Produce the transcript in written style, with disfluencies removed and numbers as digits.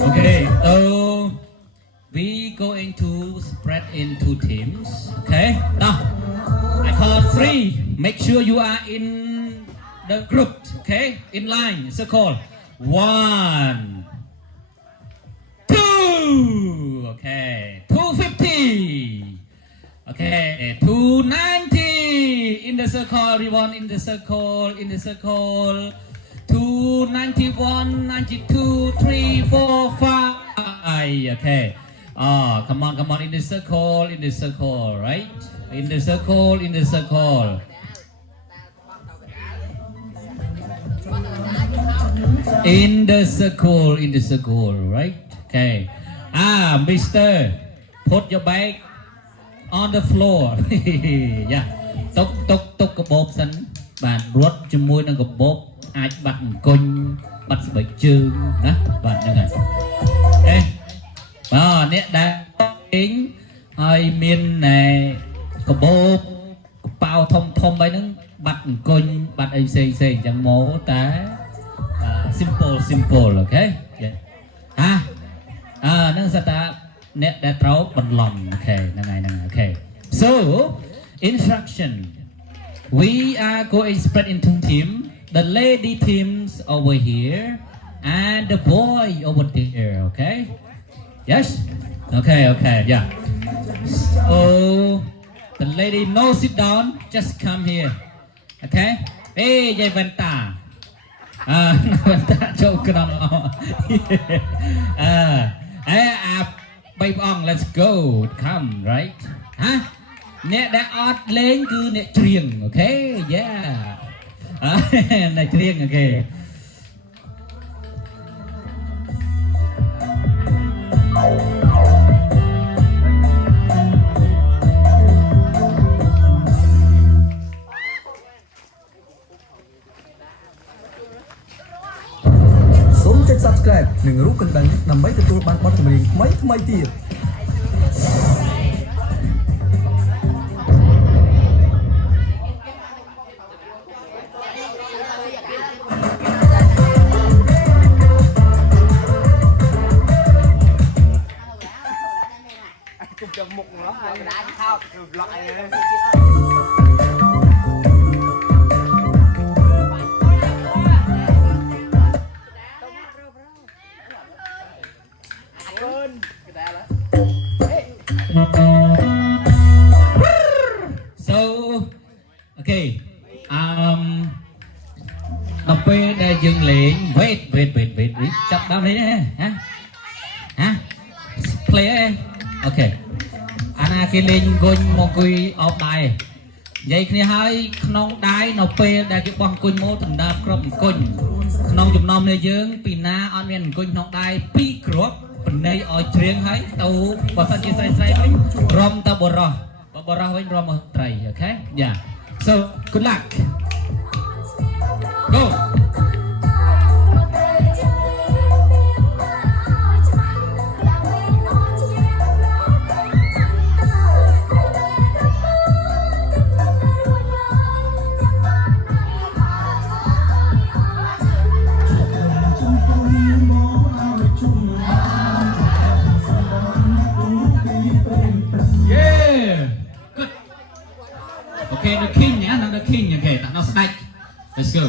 Okay, so we going to spread into teams. Okay, now I call three. Make sure you are in the group. Okay, in line, circle. 1, 2. Okay, 250. Okay, 290 in the circle. Everyone in the circle. In the circle. 291, 92, 3, 4, 5. Okay. Come on, in the circle, right? In the circle. In the circle, right? Okay. Mister, put your bag on the floor. Yeah. Tục cái bốp sẵn. Bạn rút cho môi năng cái bốp. Ai bắt con bắt bởi chương đó bạn đây này. Ê. Nè đã tính hơi miên này có bốp có bao thông bấy nâng bắt con bắt ai xây chẳng mô tá. Simple, okay? Yeah. Nâng sa ta nè đã tráo bật lòng. Okay, nâng này, okay. So, instruction. We are going to spread into team. The lady teams over here and the boy over there, okay? Yes? Okay, yeah. So, the lady, no sit down, just come here. Okay? Hey, Jai Vanta. Vanta, joke on. Baby on, let's go. Come, right? Huh? Nè đã ọt lên cứ nè truyền, okay? Yeah. Này truyền, okay. Xuống trên subscribe និងរូបកណ្ដឹងដើម្បីទទួលបានបទចម្រៀងថ្មីទៀត Trong mục nó đã thao loại So, okay. Đọc về để dừng liền. Wait. Chấp đau đấy nè. Hả? Play. Okay. Anh kia lên gôn một cùi ọp đài. Vậy khi hai nông đái nó phê đã cái bóng cùi mô thằng đạp krop cùi. Nông chụp nông này dưỡng vì ná on miền cùi nông đái pi krop. Phần này ở truyền hay tàu bỏ sân chia say bánh. Rom tàu bò rò. Bò rò bánh rom một trầy. Okay? Yeah. So, good luck. Go. Okay, the king, yeah, not the king. Okay, now strike. Let's go.